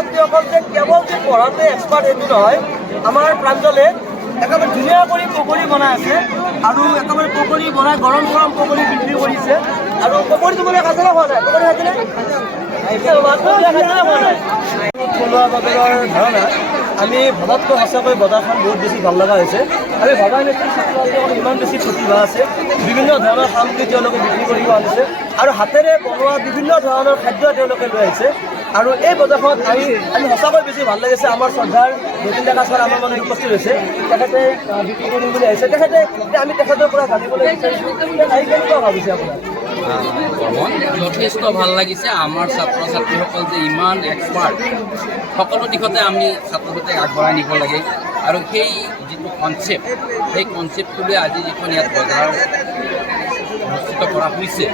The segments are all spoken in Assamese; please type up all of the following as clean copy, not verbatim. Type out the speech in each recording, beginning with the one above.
ছাত্ৰছাত্ৰীসকল যে কেৱল যে পঢ়াতে এক্সপাৰ্ট এইটো নহয়, আমাৰ প্ৰাঞ্জলে একেবাৰে ধুনীয়া কৰি পকৰি বনাই আছে আৰু একেবাৰে পকৰি বনাই গৰম গৰম পকৰি বিক্ৰী কৰিছে। আৰু পকৰিটো বোলে খাইছেনে খোৱা নাই? পকৰি খাইছেনে? থলুৱা বাবেলৰ ধাৰণা আমি ভবাতকৈ সঁচাকৈ বজাৰখন বহুত বেছি ভাল লগা হৈছে। আমি ভবা নাছিলোঁ ছাত্ৰসকলৰ ইমান বেছি প্ৰতিভা আছে, বিভিন্ন ধৰণৰ সামগ্ৰী তেওঁলোকে বিক্ৰী কৰিব আনিছে আৰু হাতেৰে বনোৱা বিভিন্ন ধৰণৰ খাদ্য তেওঁলোকে লৈ আহিছে। আৰু এই বজাৰখনত আমি সঁচাকৈ বেছি ভাল লাগিছে। আমাৰ শ্ৰদ্ধাৰ যতীন ডেকা ছাৰ আমাৰ মাজত উপস্থিত হৈছে, তেখেতে বিক্ৰী কৰিম বুলি আহিছে। আমি তেখেতৰ পৰা জানিবলৈ বিচাৰিছোঁ আহি কেনেকুৱা ভাবিছে আপোনাৰ? যথেষ্ট ভাল লাগিছে। আমাৰ ছাত্ৰ ছাত্ৰীসকল যে ইমান এক্সপাৰ্ট, সকলো দিশতে আমি ছাত্ৰ ছাত্ৰীক আগবঢ়াই নিব লাগে। আৰু সেই যিটো কনচেপ্ট, সেই কনচেপ্টটোলৈ আজি যিখন ইয়াত বজাৰ অনুষ্ঠিত কৰা হৈছে,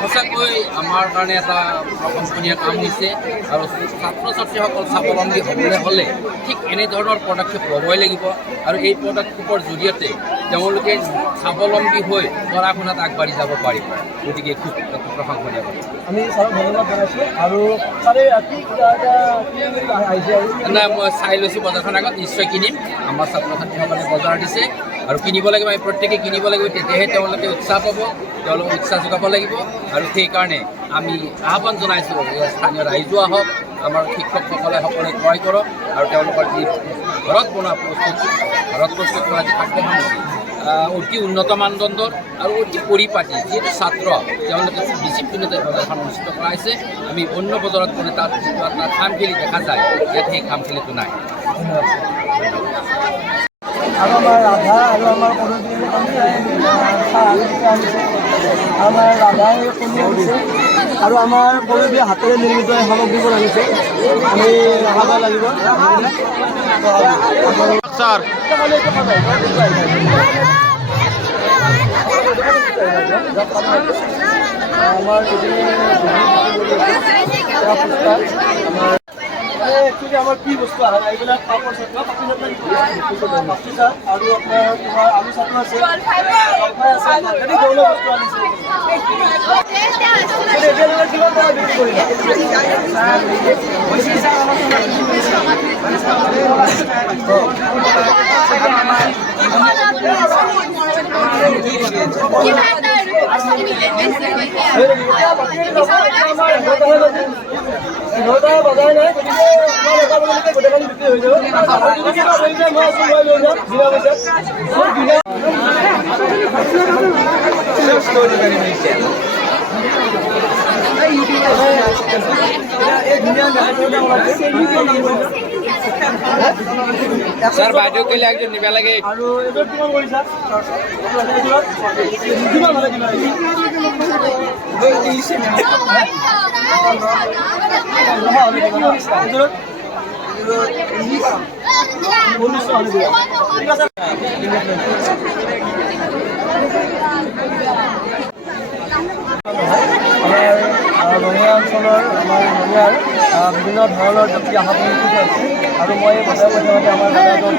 সঁচাকৈ আমাৰ কাৰণে এটা প্ৰশংসনীয় কাম হৈছে। আৰু ছাত্ৰ ছাত্ৰীসকল স্বাৱলম্বী হ'বলৈ হ'লে ঠিক এনেধৰণৰ পদক্ষেপ ল'বই লাগিব। আৰু এই পদক্ষেপৰ জৰিয়তে তেওঁলোকে স্বাৱলম্বী হৈ পঢ়া শুনাত আগবাঢ়ি যাব পাৰিব। গতিকে খুব প্ৰশংসনীয় কথা। আমি ছাৰক ধন্যবাদ জনাইছোঁ। আৰু ছাৰে নাই, মই চাই লৈছোঁ বজাৰখন আগত, নিশ্চয় কিনিম। আমাৰ ছাত্ৰ ছাত্ৰীসকলে বজাৰ দিছে আৰু কিনিব লাগিব। আমি প্ৰত্যেকে কিনিব লাগিব, তেতিয়াহে তেওঁলোকে উৎসাহ পাব, তেওঁলোকক উৎসাহ যোগাব লাগিব। আৰু সেইকাৰণে আমি আহ্বান জনাইছোঁ, স্থানীয় ৰাইজো আহক, আমাৰ শিক্ষকসকলে সকলোৱে ক্ৰয় কৰক আৰু তেওঁলোকৰ যি ঘৰত বনোৱা প্ৰস্তুত কৰা যি খাদ্য সামগ্ৰী অতি উন্নত মানদণ্ডৰ আৰু অতি পৰিপাটি। যিহেতু ছাত্ৰ, তেওঁলোকে ডিচিপ্লিনতে বজাৰখন অনুষ্ঠিত কৰা হৈছে। আমি অন্য বজাৰত গ'লে তাত যিটো এটা খামখেলি দেখা যায়, ইয়াত সেই খামখেলিটো নাই। আৰু আমাৰ ৰাধা আৰু আমাৰ আমাৰ ৰাধাই কণী আনিছে আৰু আমাৰ পৰিৱেশ হাতেৰে নিৰ্মিত সামগ্ৰীবোৰ আনিছে। আমি খাব লাগিব। একচুৱেলি আমাৰ কি বস্তু আহে এইবিলাক পাপৰ চাট আৰু আপোনাৰ আলু চাটু আছে, জলফাই আছে, যদি দৌলৰ বস্তু আনিছে। এতিয়ালৈকে কিমান টকা বিক্ৰী কৰিলে? বজাই নাই, গতিকে গোটেইখন বিক্ৰী হৈ যাব। মই আছোঁ, মই লৈ যাম বিনা পইচাত। স্যাৰ বাইদেউ কইলে একজন নিবা লাগে। আৰু এইটোত কিমান কৰিছা? কিমান হ'লে কিমান? আমাৰ ৰঙিয়া অঞ্চলৰ আমাৰ ৰঙিয়াৰ বিভিন্ন ধৰণৰ ব্যক্তি অহা পৰিস্থিতি আছে আৰু মই বজাই বজাৰতে আমাৰ দাদাজন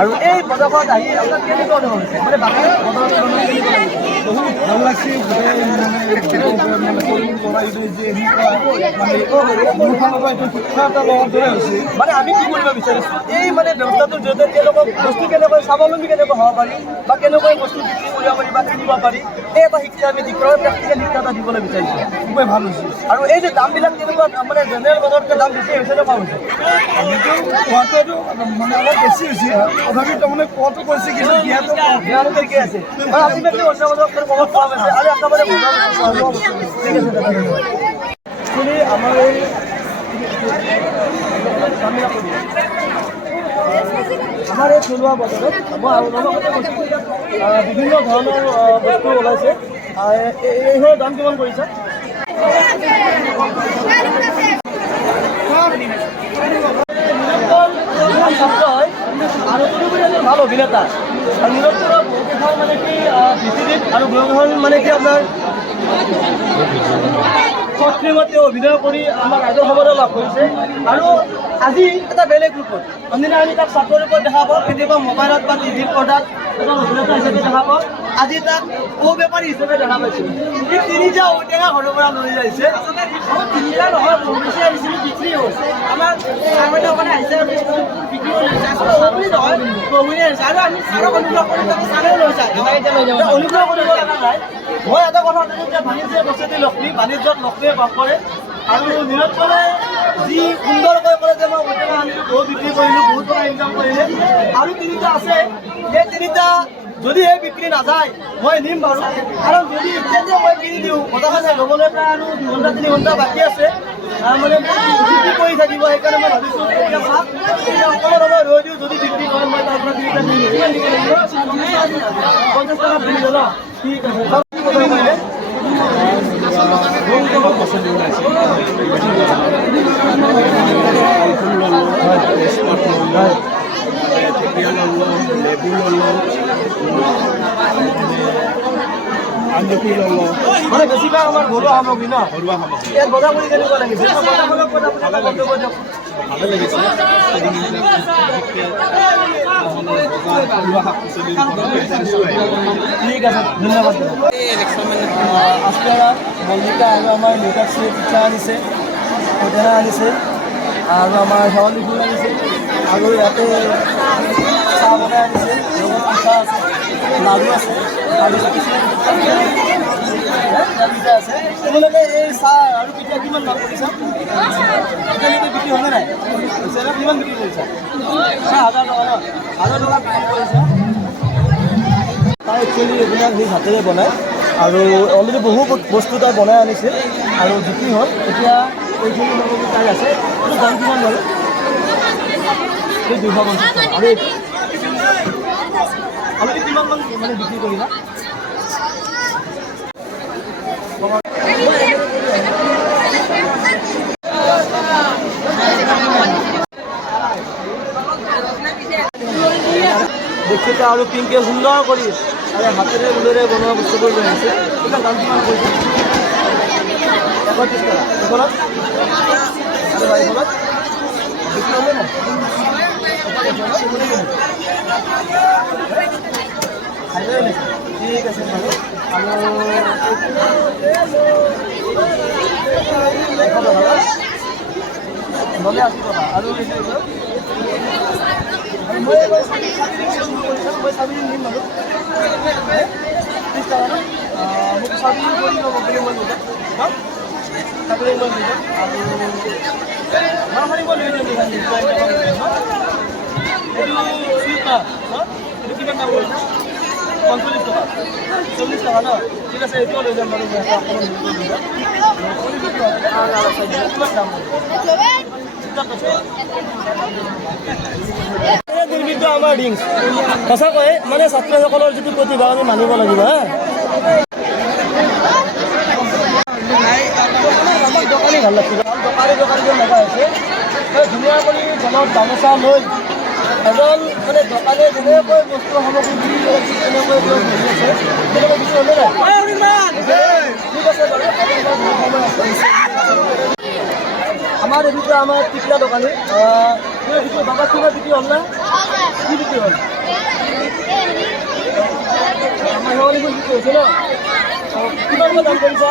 আৰু এই বজাৰখনত আহি আপোনাৰ কেনেকুৱা অনুভৱ হৈছে? মানে বাকী বহুত ভাল লাগছে। মানে আমি কি কৰিব বিচাৰিছোঁ, এই মানে ব্যৱস্থাটোৰ জৰিয়তে তেওঁলোকক বস্তু কেনেকৈ স্বাৱলম্বী কেনেকৈ হ'ব পাৰি বা কেনেকৈ বস্তু বিক্ৰী কৰিব পাৰি বা কিনিব পাৰি, এই এটা শিক্ষা আমি দিবলৈ প্ৰেক্টিকেল শিক্ষা এটা দিবলৈ বিচাৰিছোঁ। খুবেই ভাল হৈছে। আৰু এই যে দামবিলাক কেনেকুৱা, মানে জেনেৰেল বজাৰতকৈ দাম বেছি হৈছে নে কম হৈছে? খোৱাটো মানে অলপ বেছি হৈছে, তথাপি তাৰমানে খোৱাটো কৈছে কিন্তু দিয়াটো ঠিকে আছে। আৰু আজিকালি অন্য বজাৰত কমত পোৱা গৈছে আৰু একেবাৰে ঠিক আছে। একচুৱেলি আমাৰ এই থলুৱা বজাৰত মই লগতে কৈছোঁ বিভিন্ন ধৰণৰ বস্তু ওলাইছে। এইবোৰৰ দাম কিমান কৰিছে? ছাত্ৰ হয় আৰু তদুপৰি এজন ভাল অভিনেতা। আৰু নীৰৱ বহুকেইখন মানে কি ভিচিডিত আৰু বহুকেইখন মানে কি আপোনাৰ শ্বৰ্ট ফিল্মত তেওঁ অভিনয় কৰি আমাৰ ৰাইজৰ সময় লাভ কৰিছে আৰু আজি এটা বেলেগ ৰূপত অন্যদিনা আমি তাক ছাত্ৰ ৰূপত দেখা পাওঁ কেতিয়াবা মোবাইলত বা টিভিৰ পৰ্দাত এজন অভিনেতা হিচাপে দেখা পাওঁ আজি তাক বেপাৰী হিচাপে দেখা পাইছোঁ এই তিনিটা ঔটেঙা ঘৰৰ পৰা লৈ আহিছে তিনিটা নহয় বেছি আহিছিলোঁ বিক্ৰী হৈছে আমাৰ দোকানে আহিছে বিক্ৰী কৰি আহিছে নহয় আহিছে আৰু আমি ছাৰক অনুগ্ৰহ কৰি ছাৰেও লৈ যায় অনুগ্ৰহ কৰিব লগা নাই মই এটা কথা জানো যে বাণিজ্যৰ বস্তুটি লক্ষ্মী বাণিজ্যত লক্ষ্মীয়ে বাস কৰে আৰু নীৰজলে যি সুন্দৰকৈ কৰে যে মই ঔটেঙা আনিলোঁ বহুত বিক্ৰী কৰিলোঁ বহুত টকা ইনকাম কৰিলে আৰু তিনিটা আছে সেই তিনিটা যদি এই বিক্ৰী নাযায় মই নিম বাৰু কাৰণ যদি এতিয়া মই কিনি দিওঁ বজাৰখন ল'বলৈ প্ৰায় আৰু 2 ঘণ্টা 3 ঘণ্টা বাকী আছে মানে বিক্ৰী কৰি থাকিব সেইকাৰণে মই ভাবিছোঁ এতিয়া চাওক এতিয়া অকণমান সময় ৰৈ দিওঁ যদি বিক্ৰী হয় মই তাৰ পৰা তিনিটা নিম কিমান দিব লাগিব 50 টকা দিলোঁ ন ঠিক আছে মানে বেছিভাগ আমাৰ ঘৰুৱা সামগ্ৰী ন ইয়াত বজাৰ কৰি কেনেকুৱা লাগিছে ভালে লাগিছে ঠিক আছে ধন্যবাদ আজকেৰা মল্লিকা আৰু আমাৰ মিঠাক্ষী পিঠা আনিছে ঔটেঙা আনিছে আৰু আমাৰ শেৱালি ফুল আনিছে আৰু ইয়াতে চাহ বনাই আনিছে লগত পিঠা আছে লাড়ু আছে আৰু পিঠা আছে তোমালোকে এই চাহ আৰু পিঠা কিমান দাম কৰিছা এতিয়ালৈকে বিক্ৰী হ'লে নাই কিমান বিক্ৰী কৰিছা 1000 টকা ন 1000 টকা বিক্ৰী কৰিছা তাই একচুৱেলি এইবিলাক সেই হাতেৰে বনায় আৰু অলৰেডি বহু বস্তু তাই বনাই আনিছে আৰু বিক্ৰী হ'ল এতিয়া এইখিনি সামগ্ৰী তাই আছে এইটো দাম কিমান বাৰু এই 250 টকা আৰু অলৰেডি কিমানমান মানে বিক্ৰী কৰিলা দেখিছে আৰু পিংকে সুন্দৰ কৰি আৰু হাতেৰে ঊলেৰে বনোৱা বস্তুবোৰ লৈ আহিছে এইবিলাক দাম কিমান কৰিছে 130 টকা এইখনত আৰু এইখনত বিক্ৰী হ'লে নাই ঠিক আছে বাৰু আৰু 180 টকা আৰু মই চাবি নিম বাৰু 30 টকা ন মোক চাবি কৰি ল'ব বুলি মই নিজাক চাবি মই নিজাক আৰু মাৰি মই লৈ যাম এইটো চুইট না এইটো কিমান দাম কৰিছে 45 টকা 40 টকা ন ঠিক আছে এইটোও লৈ যাম বাৰু মই অকণমান কিমান দাম নিৰ্মিত আমাৰ ড্ৰিংকছ সঁচাকৈ মানে ছাত্ৰীসকলৰ যিটো প্ৰতিভা আমি মানিব লাগিব হা আমাক দোকানী ভাল লাগিছে দোকানীজন লগা হৈছে ধুনীয়া কৰি জনত গামোচা লৈ এজন মানে দোকানে যেনেকৈ বস্তু সামগ্ৰী বিক্ৰী কৰিছে তেনেকৈ তেওঁ ধৰি আছে তেনেকৈ বিক্ৰী হ'লে নাই ঠিক আছে বাৰু আমাৰ এইটো আমাৰ টিকলা দোকানী বাবা কিবা বিক্ৰী হ'ল না কি বিক্ৰী হ'ল আমাৰ শেৱালি ফুল বিক্ৰী হৈছে ন কিমান দাম কৰিছা